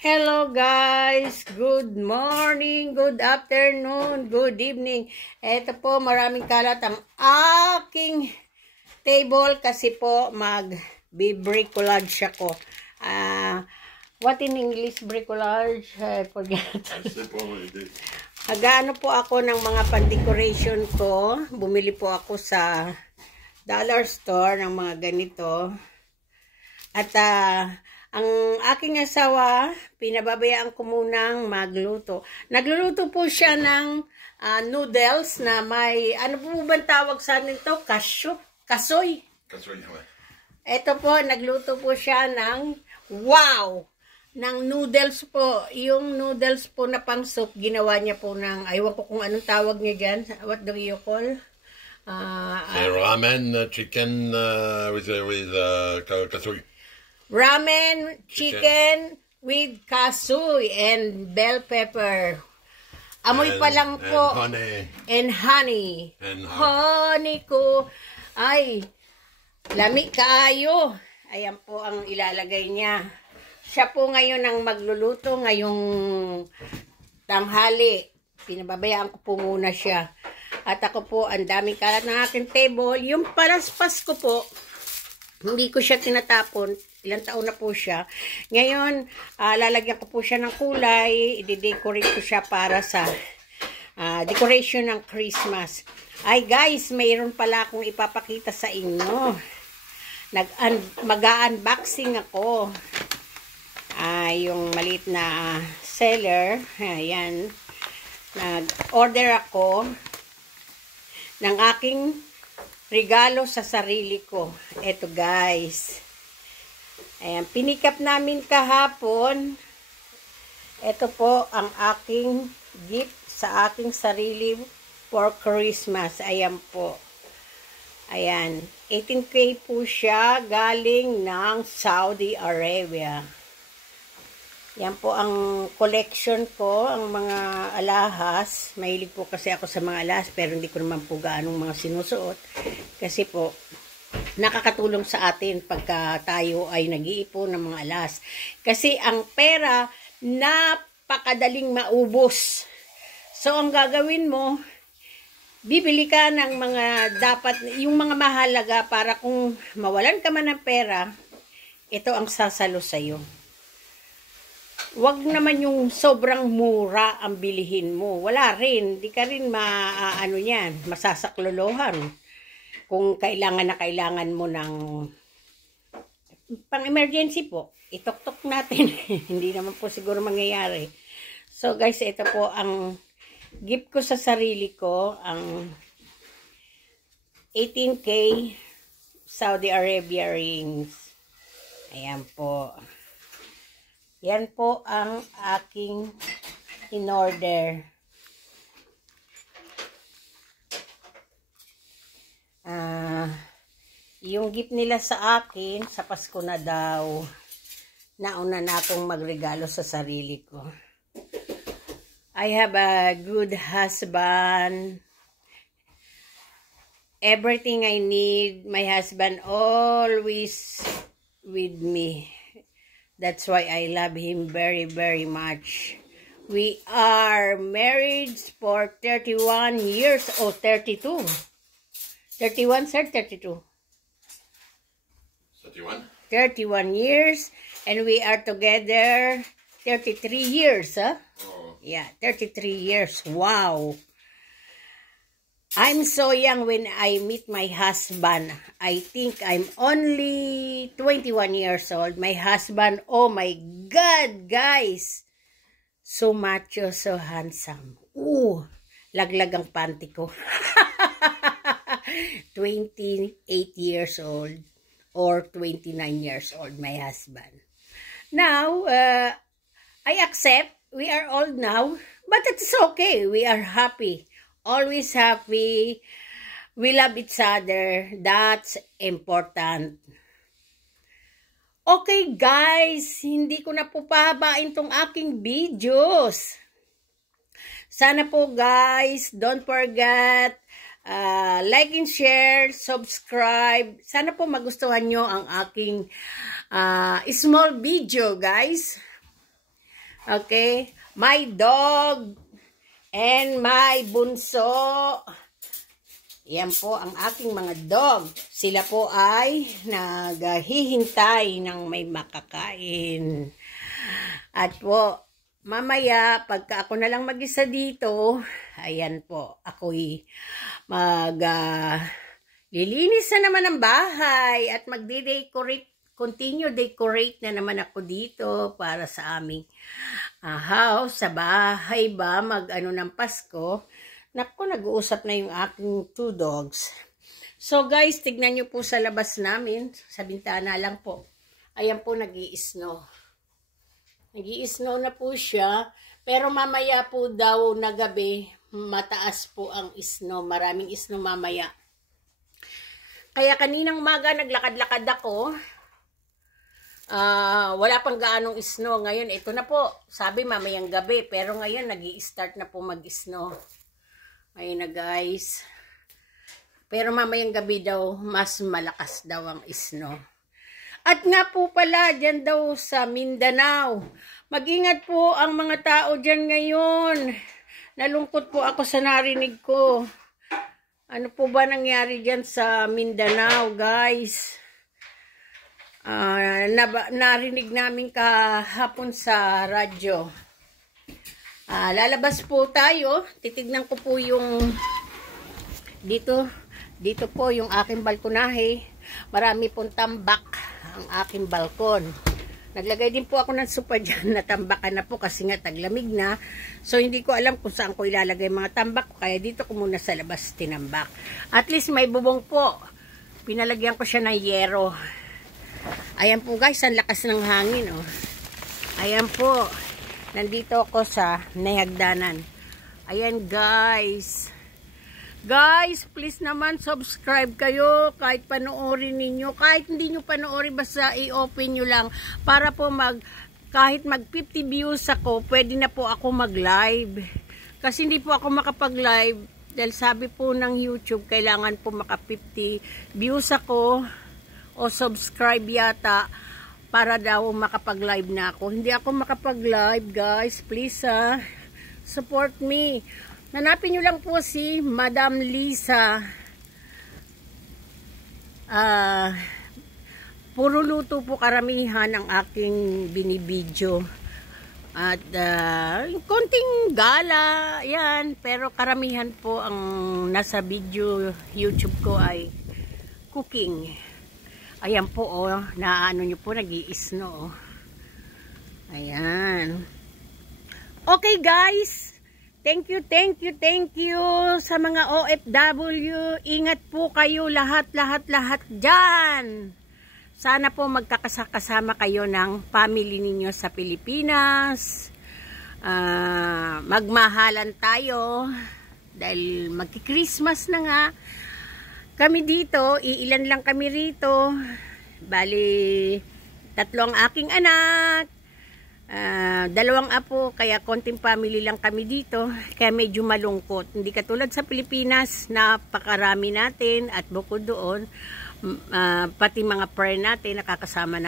Hello guys! Good morning, good afternoon, good evening. Ito po, maraming kalat ang aking table kasi po mag-bricolage ako. What in English bricolage? I forget. Nag-ano po ako ng mga pan-decoration ko. Bumili po ako sa dollar store ng mga ganito. At ang aking asawa, pinababayaan ko munang magluto. Nagluluto po siya ng noodles na may, ano po ba tawag sa nito? Kasoy. Kasoy. Ito po, nagluto po siya ng, wow! Ng noodles po. Yung noodles po na pang soup, ginawa niya po ng, aywan ko kung anong tawag niya dyan. What do you call? Ramen, chicken with kasoy. Ramen, chicken with kasoy and bell pepper. Amoy pa lang po. And honey. Honey ko. Ay, lami kaayo. Ayan po ang ilalagay niya. Siya po ngayon ang magluluto ngayong tanghali. Pinababayaan ko po muna siya. At ako po, ang daming kalat ng aking table. Yung palaspas ko po, hindi ko siya tinatapon. Ilang taon na po siya. Ngayon, lalagyan ko po siya ng kulay. I-decorate ko siya para sa decoration ng Christmas. Ay guys, mayroon pala akong ipapakita sa inyo. Mag-unboxing ako. Yung maliit na seller. Ayan. Nag-order ako ng aking regalo sa sarili ko. Eto guys. Ayan, pinikap namin kahapon. Ito po ang aking gift sa aking sarili for Christmas. Ayan po. Ayan, 18K po siya galing ng Saudi Arabia. Yan po ang collection ko, ang mga alahas. Mahilig po kasi ako sa mga alahas, pero hindi ko naman po gaanong mga sinusuot. Kasi po, nakakatulong sa atin pagka tayo ay nag-iipon ng mga alas. Kasi ang pera, napakadaling maubos. So, ang gagawin mo, bibili ka ng mga dapat, yung mga mahalaga para kung mawalan ka man ng pera, ito ang sasalo sa'yo. Wag naman yung sobrang mura ang bilihin mo. Wala rin, di ka rin masasaklolohan. Kung kailangan na kailangan mo ng pang-emergency po, itok-tok natin. Hindi naman po siguro mangyayari. So guys, ito po ang gift ko sa sarili ko, ang 18K Saudi Arabia rings. Ayan po. Yan po ang aking in-order. Yung gift nila sa akin, sa Pasko na daw, nauna na akong magregalo sa sarili ko. I have a good husband. Everything I need, my husband always with me. That's why I love him very, very much. We are married for 31 years, or 32. 31, sir? 32. 31? 31 years. And we are together 33 years, huh? Oh. Yeah, 33 years. Wow. I'm so young when I meet my husband. I think I'm only 21 years old. My husband, oh my God, guys. So macho, so handsome. Ooh, laglag ang panty ko. 28 years old or 29 years old, my husband. Now, I accept we are old now, but it's okay. We are happy. Always happy. We love each other. That's important. Okay guys, hindi ko na po pahabain tong aking videos. Sana po guys, don't forget, like and share, subscribe. Sana po magustuhan nyo ang aking small video guys. Okay? My dog and my bunso. Yan po ang aking mga dog. Sila po ay naghihintay ng may makakain. At po, mamaya, pagka ako na lang mag-isa dito, ayan po, ako'y lilinis na naman ang bahay at continue decorate na naman ako dito para sa aming house, sa bahay ba, mag-ano ng Pasko. Naku, nag-uusap na yung aking 2 dogs. So guys, tignan nyo po sa labas namin. Sa bintana lang po. Ayan po, nag-i-snow. Nag-i-snow na po siya. Pero mamaya po daw na gabi, mataas po ang snow. Maraming snow mamaya. Kaya kaninang umaga, naglakad-lakad ako. Wala pang gaanong snow. Ngayon, ito na po. Sabi mamayang gabi. Pero ngayon, nag-i-start na po mag-snow. Ayun na guys. Pero mamayang gabi daw, mas malakas daw ang snow. At nga po pala, dyan daw sa Mindanao. Mag-ingat po ang mga tao dyan ngayon. Nalungkot po ako sa narinig ko. Ano po ba nangyari dyan sa Mindanao, guys? Narinig namin kahapon sa radyo. Lalabas po tayo. Titignan ko po yung dito po yung aking balkonahe. Marami pong tambak ang aking balkon. Naglagay din po ako ng sopa dyan na tambakan na po kasi nga taglamig na. So hindi ko alam kung saan ko ilalagay mga tambak. Kaya dito ko muna sa labas tinambak. At least may bubong po. Pinalagyan ko siya ng yero. Ayan po guys, ang lakas ng hangin. Oh. Ayan po. Nandito ako sa nahagdanan. Ayan guys. Guys, please naman subscribe kayo kahit panoorin ninyo. Kahit hindi nyo panoorin, basta i-open nyo lang. Para po kahit mag 50 views ako, pwede na po ako mag-live. Kasi hindi po ako makapag-live. Dahil sabi po ng YouTube, kailangan po maka 50 views ako o subscribe yata. Para daw makapag-live na ako. Hindi ako makapag-live, guys. Please, support me. Hanapin nyo lang po si Madam Lisa. Puro luto po karamihan ang aking binibidyo. At konting gala, yan. Pero karamihan po ang nasa video YouTube ko ay cooking. Ayan po, oh, naano nyo po, nag-i-snow. Ayan. Okay, guys. Thank you sa mga OFW. Ingat po kayo lahat dyan. Sana po magkakasama kayo ng family ninyo sa Pilipinas. Magmahalan tayo. Dahil magki-Christmas na nga. Kami dito, iilan lang kami rito. Bali, 3 ang aking anak. 2 apo, kaya konting family lang kami dito. Kaya medyo malungkot. Hindi katulad sa Pilipinas, napakarami natin at bukod doon, pati mga friend natin nakakasama na.